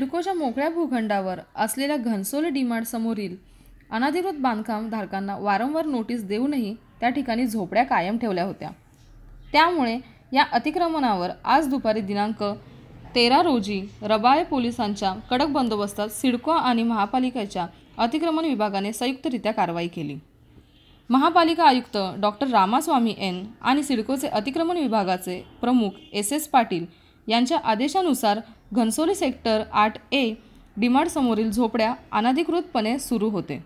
सिडकोच्या मोकळ्या भूखंडावर असलेल्या घनसोली डीमार्ट समोरील अनधिकृत बांधकाम धारकांना वारंवार नोटीस देऊनही त्या ठिकाणी झोपड्या कायम ठेवल्या होत्या। त्यामुळे या अतिक्रमणावर आज दुपारी दिनांक 13 रोजी रबाळे पोलिसांच्या कडक बंदोबस्तात सिडको आणि महापालिकेच्या अतिक्रमण विभागाने संयुक्तरित्या कारवाई केली। महापालिका आयुक्त डॉक्टर रामास्वामी एन आणि सिडकोचे अतिक्रमण विभागाचे प्रमुख SS पाटील यांच्या आदेशानुसार घनसोली सेक्टर 8A डीमार्ट समोरील झोपड्या अनधिकृतपणे सुरू होते।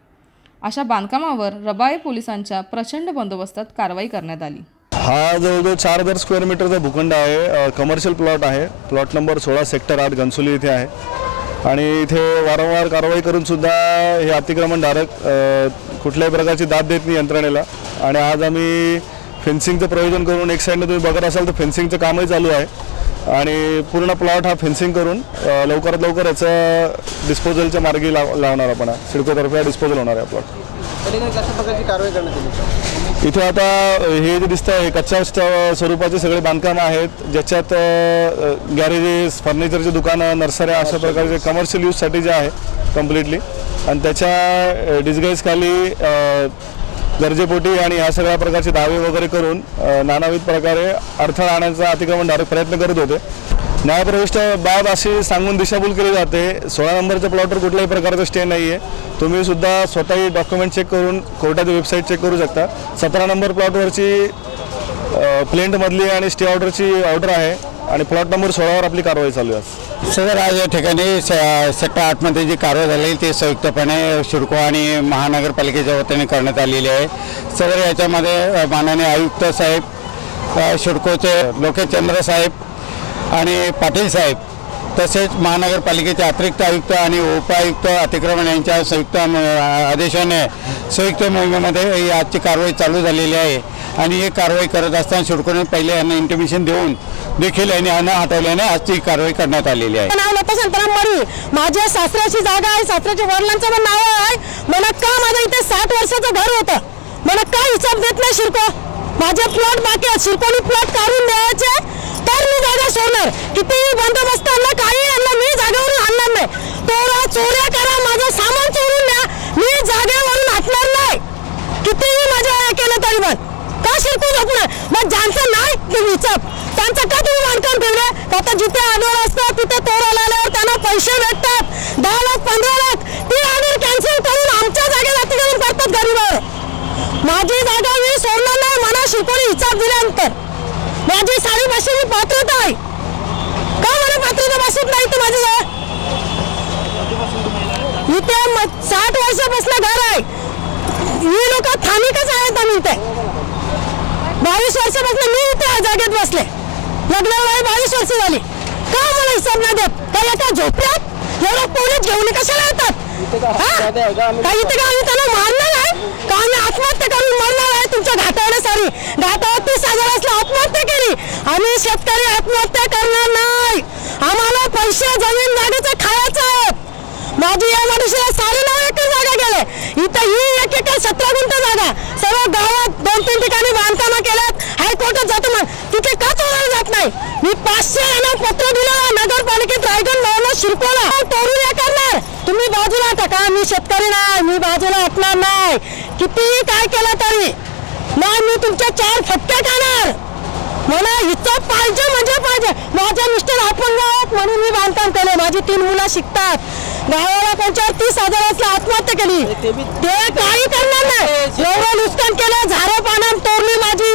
अशा बांधकामावर रबाळे पोलिसांच्या प्रचंड बंदोबस्तात कारवाई करण्यात आली। हा जवळजवळ 4000 स्क्वेअर मीटरचा भूखंड आहे। कमर्शियल प्लॉट आहे। प्लॉट नंबर 16 सेक्टर 8 घनसोली इथे आहे आणि इथे वारंवार कारवाई करून सुद्धा हे अतिक्रमणधारक कुठल्याही प्रकारची दाद देत नाही यंत्रणेला। आणि आज आम्ही फेन्सिंगचं प्रयोजन करून एक साईडने तुम्ही बघत असाल तर फेन्सिंगचं कामही चालू आहे आणि पूर्ण प्लॉट हा फेन्सिंग करून लवकरात लवकर याचा डिस्पोजलच्या मार्गी लावणार आपण। सिडकोतर्फे डिस्पोजल होणार आहे प्लॉट। कशा प्रकारची कारवाई करण्यात आली? इथे आता हे जे दिसतं आहे कच्च्या स्वरूपाचे सगळे बांधकाम आहेत, ज्याच्यात गॅरेजेस, फर्निचरचे दुकानं, नर्सऱ्या अशा प्रकारचे कमर्शियल यूजसाठी जे आहे कम्प्लिटली, आणि त्याच्या डिस्गाईज खाली गरजेपोटी आणि ह्या सगळ्या प्रकारचे दावे वगैरे करून नानाविध प्रकारे अडथळा आणण्याचा अतिक्रमणधारक प्रयत्न करत होते। न्यायप्रविष्ट बाब अशी सांगून दिशाभूल केली जाते। 16 नंबरच्या प्लॉटवर कुठल्याही प्रकारचा स्टे नाही आहे। तुम्ही सुद्धा स्वतःही डॉक्युमेंट चेक करून कोर्टाची वेबसाईट चेक करू शकता। 17 नंबर प्लॉटवरची प्लेंटमधली आणि स्टे ऑर्डरची ऑर्डर आहे आणि प्लॉट नंबर 16वर आपली कारवाई चालू आहे। सर, आज या ठिकाणी सेक्टर 8मध्ये जी कारवाई झाली ते संयुक्तपणे सिडको आणि महानगरपालिकेच्या वतीने करण्यात आलेली आहे। सर, याच्यामध्ये माननीय आयुक्त साहेब, सिडकोचे लोकेश चंद्र साहेब आणि पाटील साहेब, तसेच महानगरपालिकेचे अतिरिक्त आयुक्त आणि उपायुक्त अतिक्रमण यांच्या संयुक्त आदेशाने संयुक्त मोहिमेमध्ये आजची कारवाई चालू झालेली आहे। आणि ही कारवाई करत असताना सिडकोने पहिले यांना इंटिमेशन देऊन देखील यांनी अन्न हटवल्याने आजची कारवाई करण्यात आलेली आहे। माझ्या सासऱ्याची जागा आहे, सासऱ्याच्या वडिलांचं पण नाव आहे। मला का माझं इथे 60 वर्षाचं घर होतं, मला का हिसाब देत नाही सिडको? माझे प्लॉट बाकी आहेत, सिडकोनी प्लॉट काढून द्यायचे तर मी जागा सोडणार। कितीही बंदोबस्त आणला, काही आणलं, मी जागेवरून आणणार नाही। तोरा चोऱ्या करा, माझं सामान चोरून द्या, मी जागेवरून हटणार नाही। कितीही माझ्या केलं तरी पण का सिडको झोपणार? मग ज्यांचं नाही ते विचार त्यांचं का तुम्ही बांधकाम ठेवलं? आता जिथे ऑर्डर असतात तिथे तोराला आल्यावर त्यांना पैसे भेटतात, 10 लाख 15 लाख। ती ऑर्डर कॅन्सल करून आमच्या जागेत अतिक्रमण करतात गरीबावर। माझी जागा मी सोडणार नाही। मला सिडकोने हिसाब दिल्यानंतर माझी 5.5 पात्रता आहे, का मला पात्रता बसत नाही? तर माझी इथे 60 वर्षापासून घर आहे। ही लोक स्थानिकच आहेत। आम्ही इथे 22 वर्षापासून मी इथे जागेत बसले, लग्नाला 22 वर्ष झाली। का मला हिसाब नाही देत? काय एका झोपड्यात एवढं पोलीस घेऊन कशाला येतात? काही इथे का आम्ही त्यांना मारणार आहे का? आम्ही आत्महत्या करून मरणार आहे तुमच्या घाटावर? सारी घाटावर 30,000 असल्या आत्महत्या केली। आम्ही शेतकरी आत्महत्या करणार नाही। आम्हाला पैसे जमीन जागेचं खायचं आहे। माझी या मनुष्याला 9.5 एकर जागा गेले। इथं ही 1 एकर 17 गुंठ जागा सर्व गावात 2-3 ठिकाणी बांधकाम केल्यात। हायकोर्टात जातो मग तिथे का चोरायला जात नाही? मी 500 यांना पत्र दिलं नगरपालिकेत, रायगड नवला सिडकोला, तोडून हे करणार। तुम्ही बाजूला टाका, मी शेतकरी नाही, मी बाजूला हटणार नाही। कितीही काय केलं तरी नाही, मी तुमच्या 4 फटके खाणार। मला हिस्सा पाहिजे म्हणजे पाहिजे। माझे मिस्टर अपंग आहेत म्हणून मी बांधकाम केलं। माझी 3 मुलं शिकतात। गावाला 35,000 असल्या आत्महत्या केली, ते काही करणार नाही। एवढं नुकसान केलं, झाडं पानं तोडली, माझी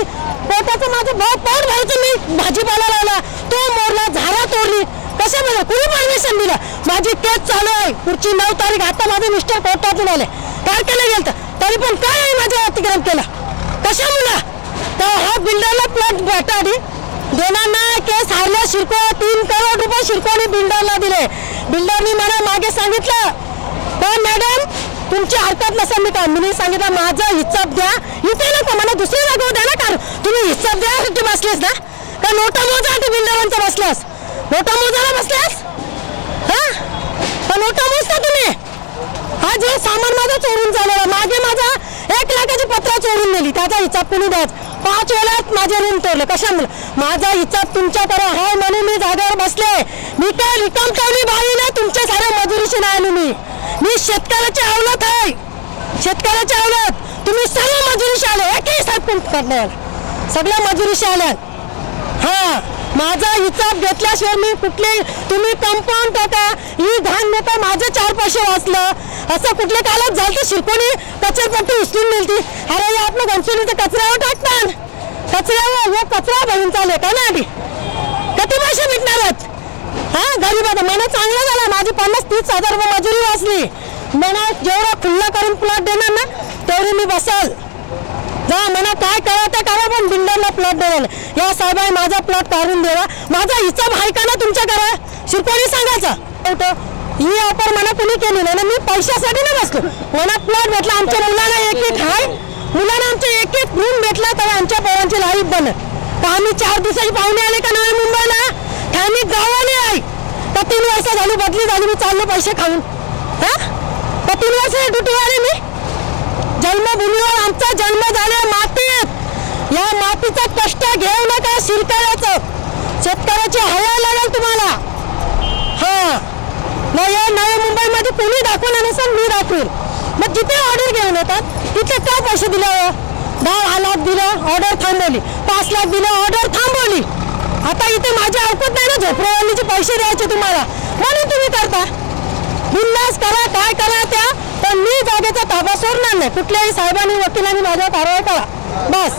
पोटाचं माझं पोट भरायचं, मी भाजीपाला लावला तो मोडला, झाडं तोडली। कशा मला कुणी परमिशन दिलं? माझी केस चालू आहे। पुढची 9 तारीख। आता माझे मिस्टर कोर्टातून आले, काय केलं गेलं तरी पण काय आहे माझं अतिक्रमण केलं कशा मुला? तर हा बिल्डरला प्लॉट भेटाडी देणार नाही। केस हारला सिडको। 3 करोड रुपये सिडकोने बिल्डरला दिले। बिल्डरनी मला मागे सांगितलं पण मॅडम तुमची हरकत नसेल मी काय? मी सांगितलं माझा हिसाब द्या, इथे नको मला दुसरी जागा द्या ना। कारण तुम्ही हिसाब द्यासाठी बसलेस ना का नोटा मोजासाठी बिल्डरांचा बसलास? नोटा मोजायला बसलास? हा नोटा मोजता तुम्ही? हा जे सामान माझं चोरून झालेलं, मागे माझा 1 लाखाची पत्र चोरून नेली, त्याचा हिसाब कोणी द्यायचा? 5 वेळा माझे रूम तोडले कशामुळे? माझा हिसाब तुमच्याकडे आहे म्हणून मी जागेवर बसले। मी काय रिकाम ठेवली बाई नाही तुमच्या तुमच्या साऱ्या मजुरीशी नाही आलो मी शेतकऱ्याची अवलत आहे, शेतकऱ्याची अवलत. तुम्ही सर्व मजुरीशी आले, एकही साहेब करणार सगळ्या मजुरीशी आल्यात. हा, माझा हिसाब घेतल्याशिवाय मी कुठले तुम्ही कंपाऊंड टाका, ही घाण नेता माझं 4 पैसे वाचलं. असं कुठले कालात झालं तर शिरकोणी कचऱ्यापट्टी उचलून मिळती. अरे या आपलं घनसोलीचं कचऱ्यावर टाकतात, कचऱ्यावर व कचरा भरून चालले का ना आधी किती पैसे भेटणार आहेत. हा, गरीबात मला चांगलं झालं, माझी 50-30 हजार रुपये मजुरी वाचली. मला जेवढा खुल्ला करून प्लॉट देणार ना तेवढी मी बसल. जा मला काय करा ते करा, पण बिल्डरला प्लॉट देणार. या साहेबांनी माझा प्लॉट काढून द्यावा. माझा हिसाब आहे का ना तुमच्याकडे, शिरकोणी सांगायचं. ही ऑफर मला कुणी केली नाही ना, मी पैशासाठी नाही बसलो. मला प्लॉट भेटला, आमच्या मुलांना एक आहे, मुलांना आमच्या एक रूम भेटला तर आमच्या पोरांची लाईफ बनत. तर आम्ही 4 दिवसाची पाहुणे आले का नवी मुंबईला, ठाणे गावाले आहे. तर 3 वर्ष झाली बदली झाली, मी चाललो पैसे खाऊन. हा, तर 3 वर्ष ड्युटीवर आले मी. जन्मभूमीवर आमचा जन्म झाला मातीत. या मातीचा कष्ट घेऊ नका, शेतकऱ्याचं शेतकऱ्याची हवा लागेल तुम्हाला. हा, नाही नवी मुंबईमध्ये कोणी दाखवलं नसेल, मी दाखवेल. मग जिथे ऑर्डर घेऊन येतात तिथे काय पैसे दिले, 10 लाख दिलं ऑर्डर थांबवली, 5 लाख दिलं ऑर्डर थांबवली. आता इथे माझी अवकत नाही ना झोपडवालीचे पैसे द्यायचे तुम्हाला, म्हणून तुम्ही करता. बिंदास करा, काय करा त्या, पण मी जागेचा ताबा सोडणार नाही. कुठल्याही साहेबांनी वकिलांनी माझ्यावर कारवाई करा बस.